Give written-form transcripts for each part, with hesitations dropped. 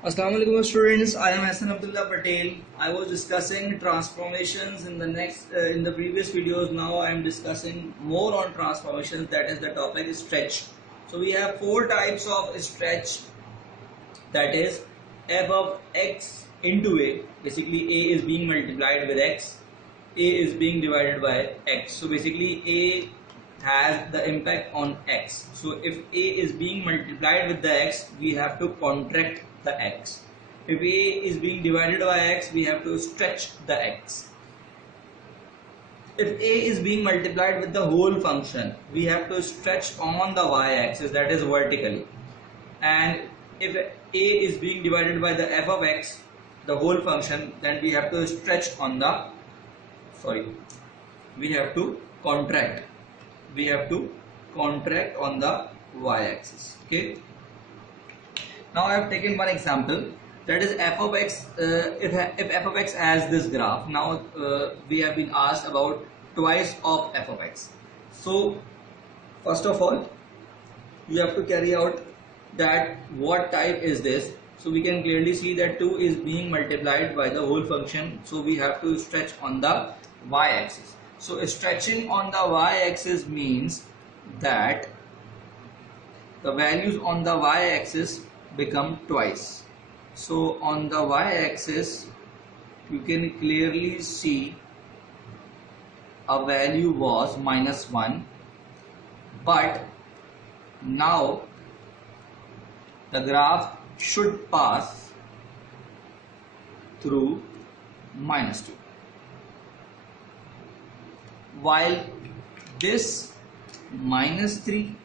Assalamualaikum students, I am Hassan Abdullah Patel. I was discussing transformations in the previous videos. Now I am discussing more on transformations, that is the topic is stretch. So we have four types of stretch, that is f of x into a. Basically a is being multiplied with x, a is being divided by x. So basically a has the impact on x. So if a is being multiplied with the x, we have to contract the x. If a is being divided by x, we have to stretch the x. If a is being multiplied with the whole function, we have to stretch on the y-axis, that is vertically. And if a is being divided by the f of x, the whole function, then we have to stretch on the we have to contract on the y-axis. Okay, now I have taken one example, that is f of x. If f of x has this graph, now we have been asked about twice of f of x. So first of all, you have to carry out that what type is this. So we can clearly see that 2 is being multiplied by the whole function, so we have to stretch on the y-axis. So stretching on the y-axis means that the values on the y-axis become twice. So on the y-axis you can clearly see a value was -1, but now the graph should pass through -2, while this -3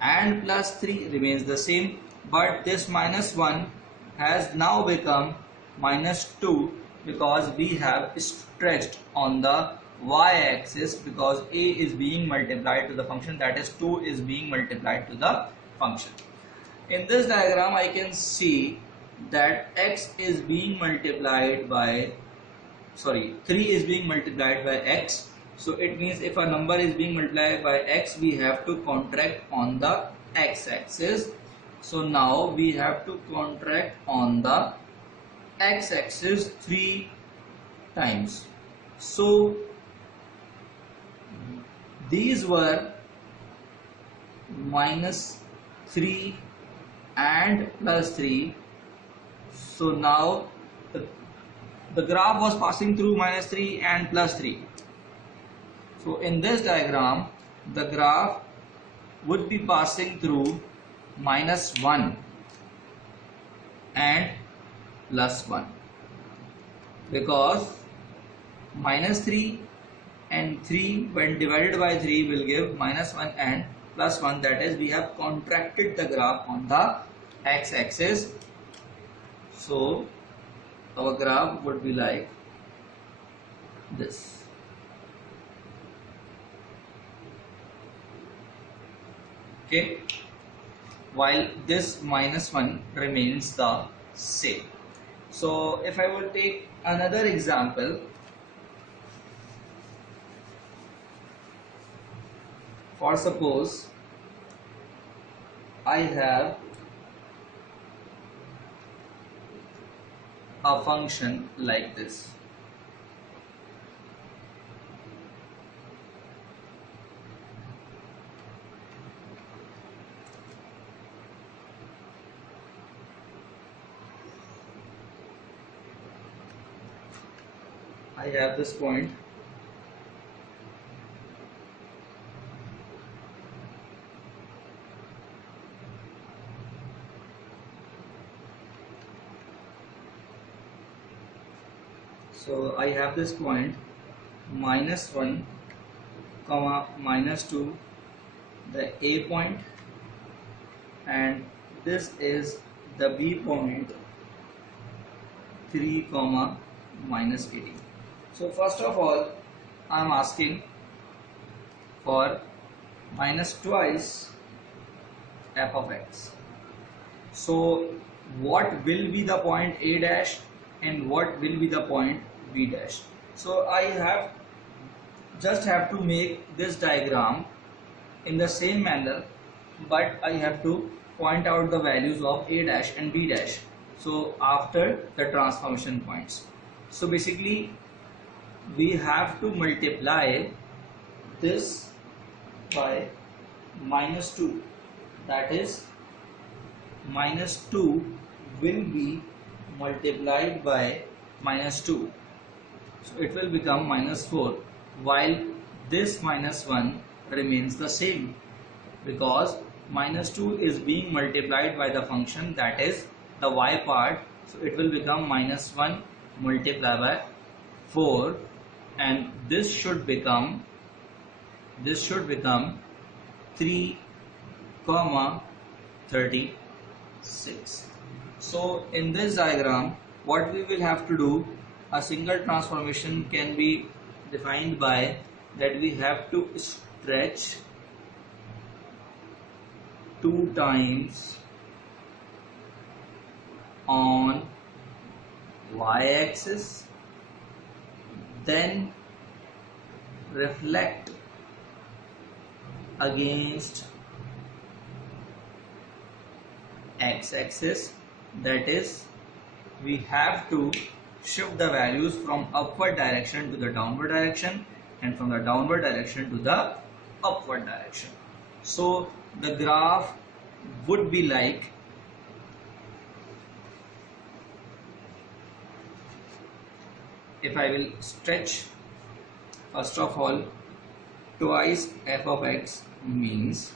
and +3 remains the same, but this -1 has now become -2 because we have stretched on the y-axis, because a is being multiplied to the function, that is 2 is being multiplied to the function. In this diagram I can see that x is being multiplied by 3 is being multiplied by x. So it means if a number is being multiplied by x, we have to contract on the x-axis. So now we have to contract on the x-axis 3 times. So these were -3 and +3. So now the graph was passing through -3 and +3. So in this diagram the graph would be passing through -1 and +1, because -3 and 3 when divided by 3 will give -1 and +1, that is we have contracted the graph on the x-axis. So our graph would be like this. Okay, while this -1 remains the same. So if I will take another example, for suppose I have a function like this. I have this point, so I have this point -1, -2, the A point, and this is the B point 3, -18. So first of all I am asking for -2 f of x. So what will be the point A dash and what will be the point B dash? So I have to make this diagram in the same manner, but I have to point out the values of a dash and b dash. So after the transformation points, so basically we have to multiply this by -2, that is -2 will be multiplied by -2, so it will become -4, while this -1 remains the same because -2 is being multiplied by the function, that is the y part, so it will become -1 multiplied by 4, and this should become 3, 36. So in this diagram, what we will have to do, a single transformation can be defined by that we have to stretch 2 times on y-axis, then reflect against x-axis, that is we have to shift the values from upward direction to the downward direction and from the downward direction to the upward direction. So the graph would be like if I will stretch first of all twice f of x, means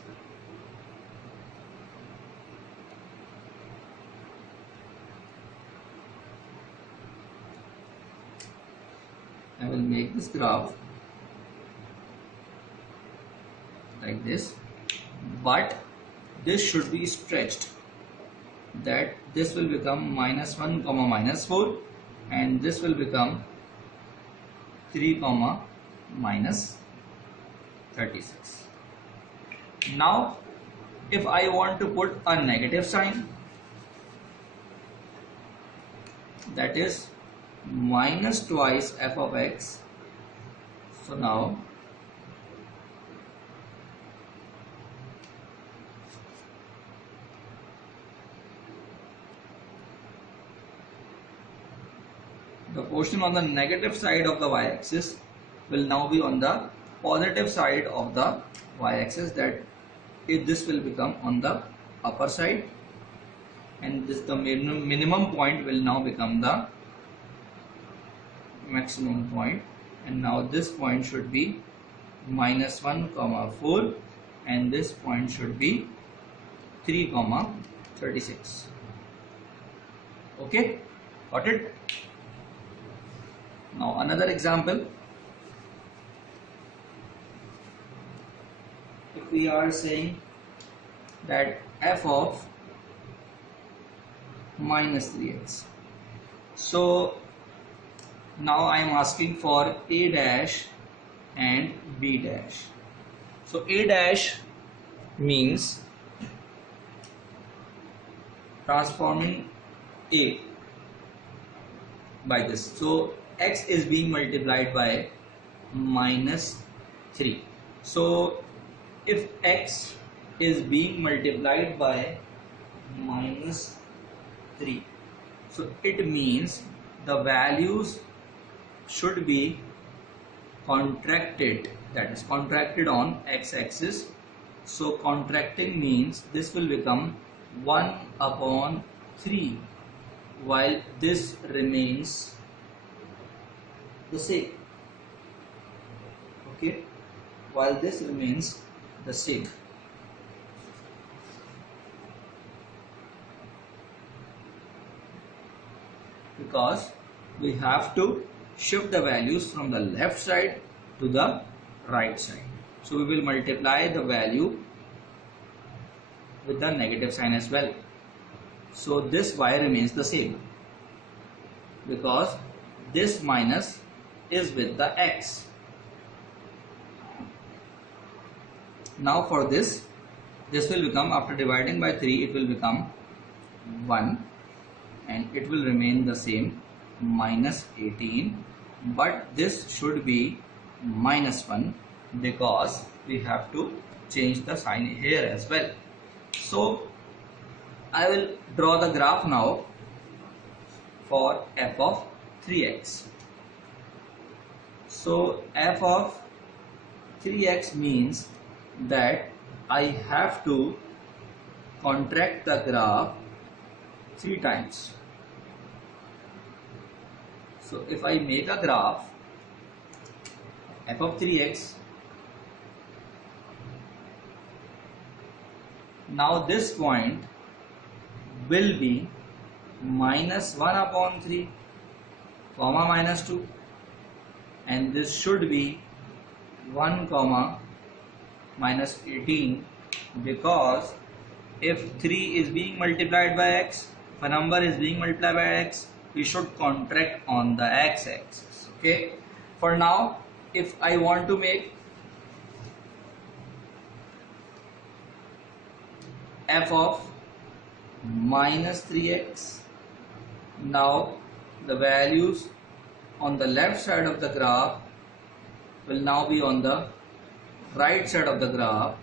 I will make this graph like this, but this should be stretched, that this will become -1, -4, and this will become 3, -36. Now if I want to put a negative sign, that is minus twice f of x, so now the portion on the negative side of the y-axis will now be on the positive side of the y-axis, that this will become on the upper side, and this the minimum point will now become the maximum point, and now this point should be -1, 4, and this point should be 3, 36. Okay, got it? Now another example, if we are saying that f of -3x, so now I am asking for a dash and b dash. So a dash means transforming a by this, so x is being multiplied by -3. So if x is being multiplied by -3, so it means the values should be contracted, that is contracted on x-axis. So contracting means this will become 1/3, while this remains the same. Okay, while this remains the same. Because we have to shift the values from the left side to the right side. So we will multiply the value with the negative sign as well. So this y remains the same because this minus is with the x. Now for this will become, after dividing by 3, it will become 1, and it will remain the same, -18, but this should be -1 because we have to change the sign here as well. So I will draw the graph now for f of 3x. So f of 3x means that I have to contract the graph 3 times. So if I make a graph f of 3x, now this point will be minus 1 upon 3 comma minus 2, and this should be 1 comma minus 18, because if 3 is being multiplied by x, if a number is being multiplied by x, we should contract on the x-axis. Okay, for now, if I want to make f of minus 3x, now the values on the left side of the graph will now be on the right side of the graph,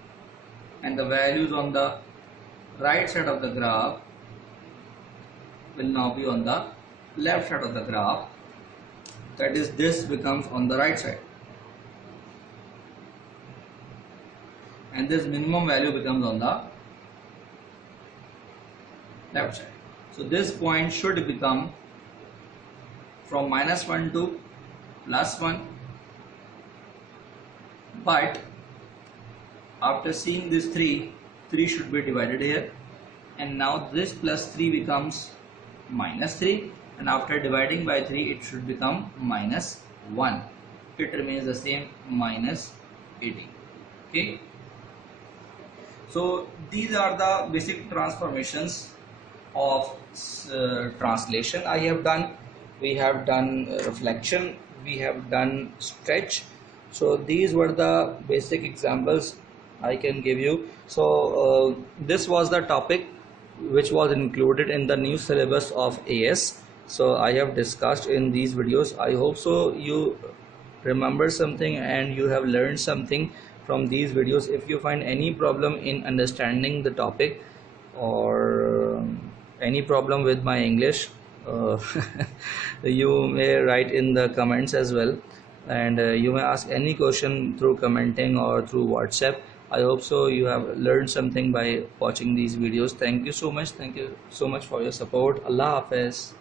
and the values on the right side of the graph will now be on the left side of the graph. That is, this becomes on the right side, and this minimum value becomes on the left side. So this point should become from minus 1 to plus 1, but after seeing this 3 should be divided here, and now this plus 3 becomes minus 3, and after dividing by 3 it should become minus 1. It remains the same, minus 18. Okay, so these are the basic transformations of translation I have done. We have done reflection, we have done stretch. So these were the basic examples I can give you. So this was the topic which was included in the new syllabus of AS. So I have discussed in these videos. I hope so you remember something and you have learned something from these videos. If you find any problem in understanding the topic, or any problem with my English, you may write in the comments as well, and you may ask any question through commenting or through WhatsApp. I hope so you have learned something by watching these videos. Thank you so much. Thank you so much for your support. Allah Hafiz.